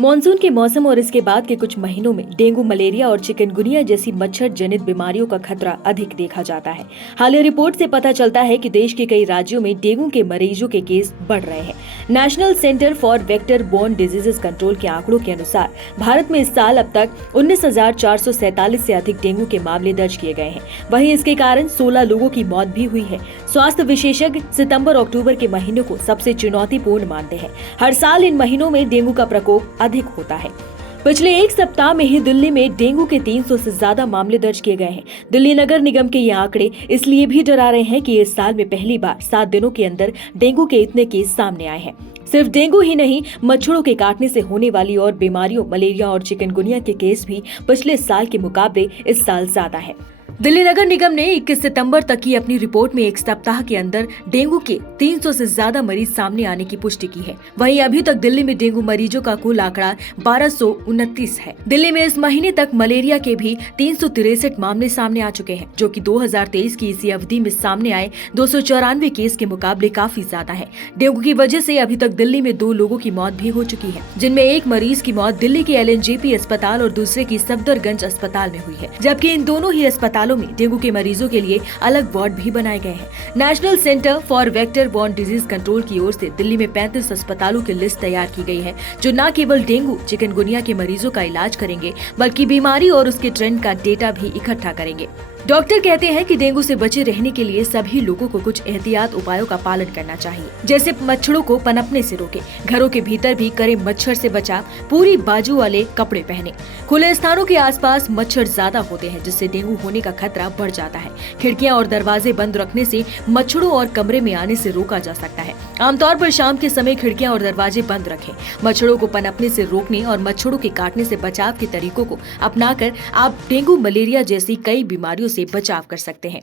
Monsoon के मौसम और इसके बाद के कुछ महीनों में डेंगू, मलेरिया और चिकनगुनिया जैसी मच्छर जनित बीमारियों का खतरा अधिक देखा जाता है। हालिया रिपोर्ट से पता चलता है कि देश के कई राज्यों में डेंगू के मरीजों के केस बढ़ रहे हैं। National centre for vector borne diseases control के आंकड़ों के अनुसार भारत में इस साल अब तक 19,447 से अधिक डेंगू के मामले दर्ज किए गए हैं। वहीं इसके कारण 16 लोगों की मौत भी हुई है। स्वास्थ्य विशेषज्ञ सितंबर-अक्टूबर के महीनों को सबसे चुनौतीपूर्ण मानते हैं। हर साल इन महीनों में डेंगू का प्रकोप अधिक होता है। पिछले एक सप्ताह में ही दिल्ली में डेंगू के 300 से ज्यादा मामले दर्ज किए गए हैं। दिल्ली नगर निगम के ये आंकड़े इसलिए भी डरा रहे हैं कि इस साल में पहली बार 7 दिनों के अंदर डेंगू के इतने केस सामने आए हैं। सिर्फ डेंगू ही नहीं, मच्छरों के काटने से होने वाली और बीमारियों मलेरिया और चिकनगुनिया के केस भी पिछले साल के मुकाबले इस साल ज्यादा है। दिल्ली नगर निगम ने 21 सितंबर तक की अपनी रिपोर्ट में एक सप्ताह के अंदर डेंगू के 300 से ज्यादा मरीज सामने आने की पुष्टि की है। वहीं अभी तक दिल्ली में डेंगू मरीजों का कुल आंकड़ा 1229 है। दिल्ली में इस महीने तक मलेरिया के भी 363 मामले सामने आ चुके हैं, जो कि 2023 की इसी अवधि में सामने आए 294 केस के मुकाबले काफी ज्यादा है। डेंगू की वजह से अभी तक दिल्ली में 2 लोगों की मौत भी हो चुकी है, जिनमें एक मरीज की मौत दिल्ली के LNJP अस्पताल और दूसरे की सफदरगंज अस्पताल में हुई है, जबकि इन दोनों ही अस्पतालों में डेंगू के मरीजों के लिए अलग वार्ड भी बनाए गए हैं। National centre for vector borne disease control की ओर से दिल्ली में 35 अस्पतालों की लिस्ट तैयार की गई है, जो न केवल डेंगू चिकनगुनिया के मरीजों का इलाज करेंगे, बल्कि बीमारी और उसके ट्रेंड का डेटा भी इकट्ठा करेंगे। डॉक्टर कहते हैं कि डेंगू से बचे रहने के लिए सभी लोगों को कुछ एहतियात उपायों का पालन करना चाहिए, जैसे मच्छरों को पनपने से रोके, घरों के भीतर भी करें मच्छर से बचाव, पूरी बाजू वाले कपड़े पहने। खुले स्थानों के आसपास मच्छर ज्यादा होते हैं, जिससे डेंगू होने का खतरा बढ़ जाता है। खिड़कियां और दरवाजे बंद रखने से मच्छरों और कमरे में आने से रोका जा सकता है। आमतौर पर शाम के समय खिड़कियां और दरवाजे बंद रखें। मच्छरों को पनपने से रोकने और मच्छरों के काटने से बचाव के तरीकों को अपनाकर आप डेंगू, मलेरिया जैसी कई बीमारियों से बचाव कर सकते हैं।